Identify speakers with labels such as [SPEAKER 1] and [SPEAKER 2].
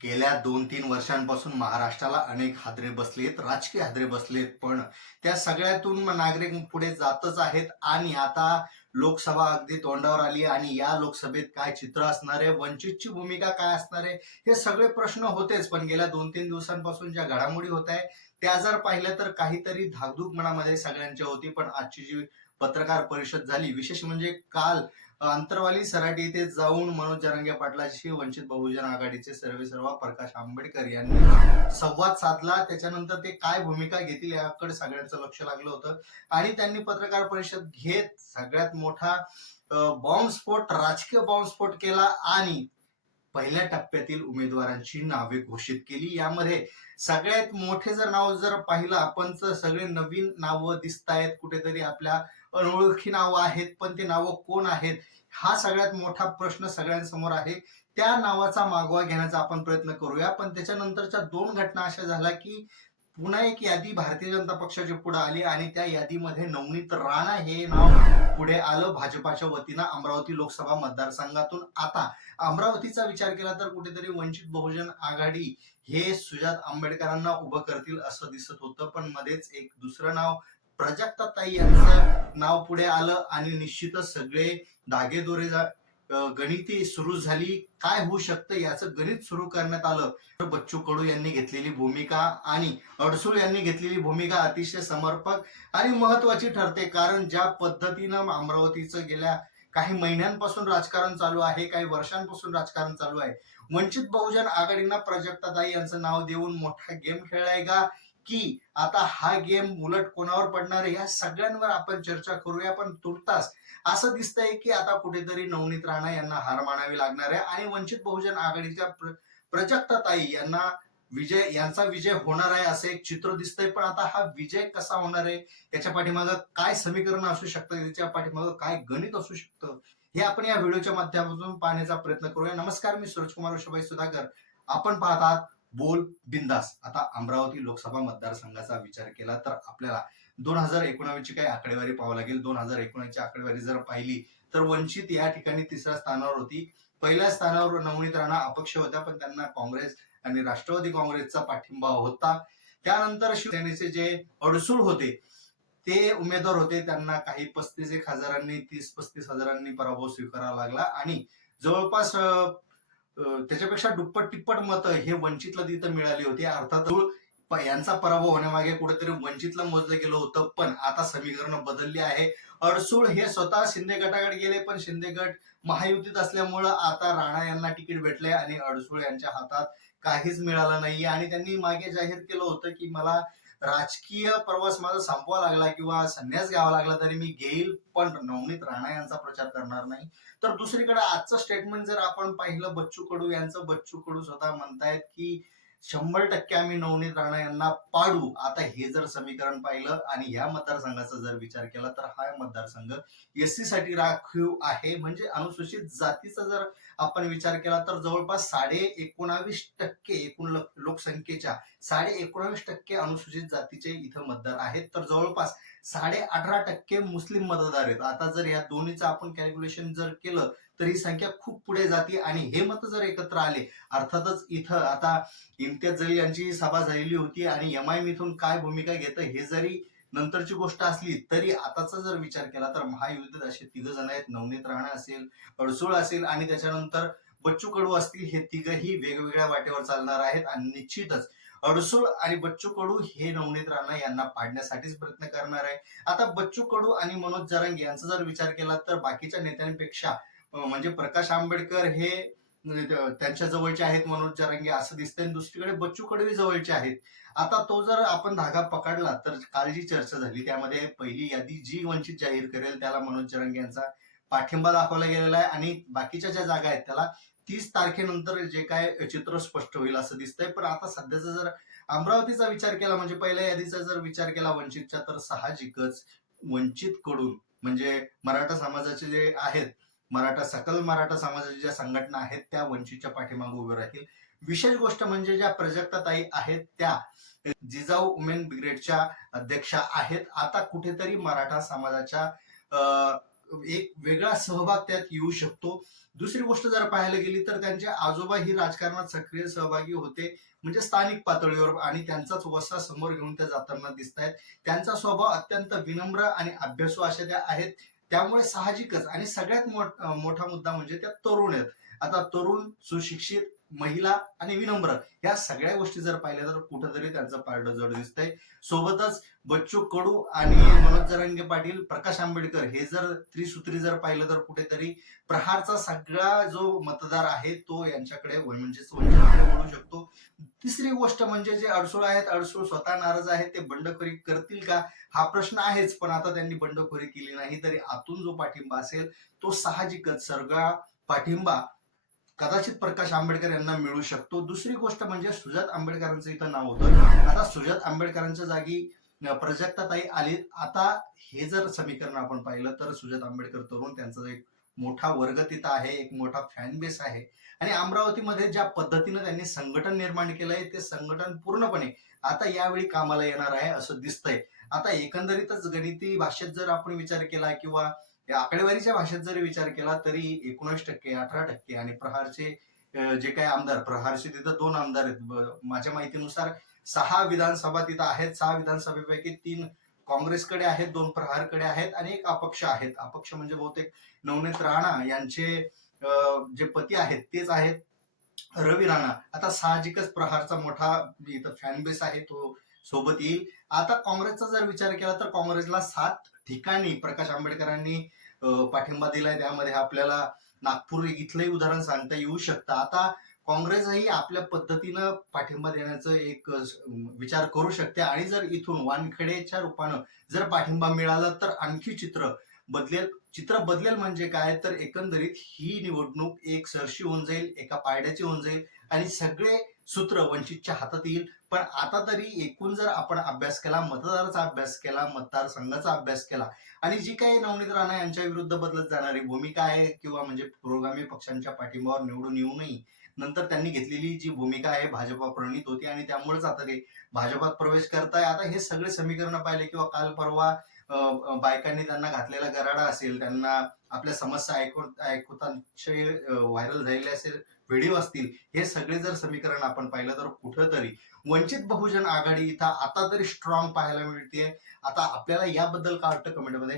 [SPEAKER 1] गेल्या दोन तीन वर्षांपासून महाराष्ट्राला अनेक हादरे बसलेत राजकीय हादरे बसलेत पण त्या सगळ्यातून नागरिक पुढे जातच आहेत आणि आता लोकसभा अगदी तोंडावर आली आणि या लोकसभेत काय चित्र असणार आहे वंचितची भूमिका काय असणार आहे हे सगळे प्रश्न होतेच. पण गेल्या दोन तीन दिवसांपासून ज्या घडामोडी होत आहे त्या जर पाहिल्या तर काहीतरी धाकधूक मनामध्ये सगळ्यांच्या होती. पण आजची जी पत्रकार परिषद झाली विशेष म्हणजे काल अंतरवाली सराटी येथे जाऊन मनोज जरांगे पाटलाशी वंचित बहुजन आघाडीचे सर्वे सर्व प्रकाश आंबेडकर यांनी संवाद साधला. त्याच्यानंतर ते काय भूमिका घेतील याकडे सगळ्यांचं लक्ष लागलं होतं. आणि त्यांनी पत्रकार परिषद घेत सगळ्यात मोठा बॉम्बस्फोट राजकीय बॉम्बस्फोट केला आणि पहिल्या टप्प्यातील उमेदवारांची नावे घोषित केली. यामध्ये सगळ्यात मोठे जर नाव जर पाहिलं आपण तर सगळे नवीन नावं दिसत आहेत कुठेतरी आपल्या अनोळखी नावं आहेत पण ते नावं कोण आहेत? हा सगळ्यात मोठा प्रश्न सगळ्यांसमोर आहे. त्या नावाचा मागोवा घेण्याचा आपण प्रयत्न करूया. पण त्याच्यानंतरच्या दोन घटना अशा झाल्या की पुन्हा एक यादी भारतीय जनता पक्षाची पुढे आली आणि त्या यादीमध्ये नवनीत राणा हे नाव पुढे आलं भाजपाच्या वतीनं अमरावती लोकसभा मतदारसंघातून. आता अमरावतीचा विचार केला तर कुठेतरी वंचित बहुजन आघाडी हे सुजात आंबेडकरांना उभं करतील असं दिसत होतं. पण मध्येच एक दुसरं नाव प्रजाक्ताताई यांचं नाव पुढे आलं आणि निश्चितच सगळे दागेदोरे जा- गणिती सुरू झाली. काय होऊ शकतं याचं गणित सुरू करण्यात आलं. तर बच्चू कडू यांनी घेतलेली भूमिका आणि अडसूळ यांनी घेतलेली भूमिका अतिशय समर्पक आणि महत्वाची ठरते. कारण ज्या पद्धतीनं अमरावतीचं गेल्या काही महिन्यांपासून राजकारण चालू आहे काही वर्षांपासून राजकारण चालू आहे वंचित बहुजन आघाडीनं प्रजक्ताताई यांचं नाव देऊन मोठा गेम खेळलाय का? की आता हा गेम उलट कोणावर पडणार आहे? या सगळ्यांवर आपण चर्चा करूया पण तुर्तास असं दिसतंय की आता कुठेतरी नवनीत राणा यांना हार मानावी लागणार आहे आणि वंचित बहुजन आघाडीच्या प्र- प्रजक्ताताई यांना विजय यांचा विजय होणार आहे असं एक चित्र दिसतंय. पण आता हा विजय कसा होणार आहे? याच्या पाठीमागं काय समीकरण असू शकतं त्याच्या पाठीमागं काय गणित असू शकतं? हे आपण या व्हिडिओच्या माध्यमातून पाहण्याचा प्रयत्न करूया. नमस्कार मी सूरज कुमार सुधाकर. आपण पाहतात बोल बिंदास. आता अमरावती लोकसभा मतदारसंघाचा विचार केला तर आपल्याला दोन हजार एकोणावीसची काही आकडेवारी पाहावं लागेल. दोन हजार एकोणीसची आकडेवारी जर पाहिली तर वंचित या ठिकाणी तिसऱ्या स्थानावर होती. पहिल्या स्थानावर नवनीत राणा अपक्ष होत्या पण त्यांना काँग्रेस आणि राष्ट्रवादी काँग्रेसचा पाठिंबा होता. त्यानंतर शिवसेनेचे जे अडसूळ होते ते उमेदवार होते. त्यांना काही पस्तीस एक हजारांनी तीस पस्तीस हजारांनी पराभव स्वीकारावा लागला. आणि जवळपास त्याच्यापेक्षा दुप्पट तिप्पट मतं हे वंचितला तिथं मिळाली होती. अर्थात यांचा पराभव होण्यामागे कुठेतरी वंचितला मोजलं गेलं होतं पण आता समीकरण बदलली आहे. अडसूळ हे स्वतः शिंदे गटाकडे गेले पण शिंदे गट महायुतीत असल्यामुळं आता राणा यांना तिकीट भेटले आणि अडसूळ यांच्या हातात काहीच मिळालं नाही आणि त्यांनी मागे जाहीर केलं होतं की मला राजकीय प्रवास माझा संपवा लागला किंवा संन्यास घ्यावा लागला तरी मी घेईल पण नवनीत राणा यांचा प्रचार करणार नाही. तर दुसरीकडे आजचं स्टेटमेंट जर आपण पाहिलं बच्चू कडू यांचं बच्चू कडू स्वतः म्हणतायत की शंभर टक्के आम्ही नवनीत राणा यांना पाडू. आता हे जर समीकरण पाहिलं आणि या मतदारसंघाचा जर विचार केला तर हा मतदारसंघ एससी साठी राखीव आहे. म्हणजे अनुसूचित जातीचा जर आपण विचार केला तर जवळपास साडे एकोणावीस टक्के एकूण लोकसंख्येच्या साडे एकोणावीस टक्के अनुसूचित जातीचे इथं मतदार आहेत. तर जवळपास साडे अठरा टक्के मुस्लिम मतदार आहेत. आता जर या दोन्हीचं आपण कॅल्क्युलेशन जर केलं तर ही संख्या खूप पुढे जाते आणि हे मत जर एकत्र आले अर्थातच इथं आता इम्तियाज जलील यांची सभा झालेली होती आणि एम आय मिथून काय भूमिका घेतं हे जरी नंतरची गोष्ट असली तरी आताचा जर विचार केला तर महायुतीत असे तिघ जण आहेत नवनीत राणा असेल अडसूळ असेल आणि त्याच्यानंतर बच्चू कडू असतील हे तिघही वेगवेगळ्या वाटेवर चालणार आहेत आणि निश्चितच अडसूळ आणि बच्चू कडू हे नवनीत राणा यांना पाडण्यासाठीच प्रयत्न करणार आहे. आता बच्चू कडू आणि मनोज जरांगे यांचा जर विचार केला तर बाकीच्या नेत्यांपेक्षा म्हणजे प्रकाश आंबेडकर हे त्यांच्या जवळचे आहेत मनोज जरांगे असं दिसतंय. आणि दुसरीकडे बच्चू कडवी जवळचे आहेत. आता तो जर आपण धागा पकडला तर काल जी चर्चा झाली त्यामध्ये पहिली यादी जी वंचित जाहीर करेल त्याला मनोज जरांगे यांचा पाठिंबा दाखवला गेलेला आहे. आणि बाकीच्या ज्या जागा आहेत त्याला तीस तारखेनंतर जे काय चित्र स्पष्ट होईल असं दिसतंय. पण आता सध्याचा जर अमरावतीचा विचार केला म्हणजे पहिल्या यादीचा जर विचार केला वंचितच्या तर साहजिकच वंचित कडून म्हणजे मराठा समाजाचे जे आहेत मराठा सकल मराठा समाजाच्या ज्या संघटना आहेत त्या वंचितच्या पाठीमागे उभे राहतील. विशेष गोष्ट म्हणजे ज्या प्रजक्ताताई आहेत त्या जिजाऊ उमेन ब्रिगेडच्या अध्यक्षा आहेत. आता कुठेतरी मराठा समाजाच्या एक वेगळा सहभाग त्यात येऊ शकतो. दुसरी गोष्ट जर पाहायला गेली तर त्यांचे आजोबा ही राजकारणात सक्रिय सहभागी होते. म्हणजे स्थानिक पातळीवर आणि त्यांचाच वसा समोर घेऊन त्या जाताना दिसत आहेत त्यांचा स्वभाव अत्यंत विनम्र आणि अभ्यासू अशा त्या आहेत. त्यामुळे साहजिकच आणि सगळ्यात मोठ- मोठा मुद्दा म्हणजे त्या तरुण आहेत. आता तरुण सुशिक्षित महिला आणि विनम्र या सगळ्या गोष्टी जर पाहिल्या तर कुठंतरी त्यांचं पारडं जड दिसतंय. सोबतच बच्चू कडू आणि मनोज जरांगे पाटील प्रकाश आंबेडकर हे जर त्रिसूत्री जर पाहिलं तर कुठेतरी प्रहारचा सगळा जो मतदार आहे तो यांच्याकडे म्हणजे म्हणजेच शकतो. तिसरी गोष्ट म्हणजे जे अडसूळ आहेत अडसूळ स्वतः नाराज आहेत ते बंडखोरी करतील का? हा प्रश्न आहेच पण आता त्यांनी बंडखोरी केली नाही तरी आतून जो पाठिंबा असेल तो साहजिकच सरगळा पाठिंबा कदाचित प्रकाश आंबेडकर यांना मिळू शकतो. दुसरी गोष्ट म्हणजे सुजात आंबेडकरांचं इथं नाव होतं. आता सुजात आंबेडकरांच्या जागी प्रजक्ताताई आली. आता हे जर समीकरण आपण पाहिलं तर सुजात आंबेडकर तरुण त्यांचा एक मोठा वर्ग तिथं आहे एक मोठा फॅन बेस आहे. आणि अमरावतीमध्ये ज्या पद्धतीनं त्यांनी संघटन निर्माण केलंय ते संघटन पूर्णपणे आता यावेळी कामाला येणार आहे असं दिसतंय. आता एकंदरीतच गणिती भाषेत जर आपण विचार केला किंवा आकडेवारीच्या भाषेत जरी विचार केला तरी एकोणीस टक्के अठरा टक्के आणि प्रहारचे जे काही आमदार प्रहारचे तिथं दोन आमदार आहेत. माझ्या माहितीनुसार सहा विधानसभा तिथं आहेत. सहा विधानसभेपैकी तीन काँग्रेसकडे आहेत दोन प्रहारकडे आहेत आणि एक अपक्ष आहेत. अपक्ष म्हणजे बहुतेक नवनीत राणा यांचे जे पती आहेत तेच आहेत. रवी राणा. आता साहजिकच प्रहारचा मोठा इथं फॅन बेस आहे तो सोबत येईल. आता काँग्रेसचा जर विचार केला तर काँग्रेसला सात ठिकाणी प्रकाश आंबेडकरांनी पाठिंबा दिलाय. त्यामध्ये आपल्याला नागपूर इथलंही उदाहरण सांगता येऊ शकतं. आता काँग्रेसही आपल्या पद्धतीनं पाठिंबा देण्याचं एक विचार करू शकते. आणि जर इथून वानखेडेच्या रूपानं जर पाठिंबा मिळाला तर आणखी चित्र बदलेल. चित्र बदलेल म्हणजे काय? तर एकंदरीत ही निवडणूक एक सरशी होऊन जाईल एका पायड्याची होऊन जाईल आणि सगळे सूत्र वंचितच्या हातात येईल. पण आता तरी एकूण जर आपण अभ्यास केला मतदाराचा अभ्यास केला मतदारसंघाचा अभ्यास केला आणि जी काही नवनीत राणा यांच्या विरुद्ध बदलत जाणारी भूमिका आहे किंवा म्हणजे पुरोगामी पक्षांच्या पाठिंबावर निवडून येऊनही नंतर त्यांनी घेतलेली जी भूमिका आहे भाजपा प्रणित होती आणि त्यामुळेच आता ते भाजपात प्रवेश करताय. आता हे सगळे समीकरण पाहिले किंवा काल परवा बायकांनी त्यांना घातलेला गराडा असेल त्यांना आपल्या समस्या ऐकून ऐकूतांचे व्हायरल झालेले असेल व्हिडिओ असतील हे सगळे जर समीकरण आपण पाहिलं तर कुठंतरी वंचित बहुजन आघाडी इथं आता तरी स्ट्रॉंग पाहायला मिळते आता आपल्याला याबद्दल काय वाटतं कमेंटमध्ये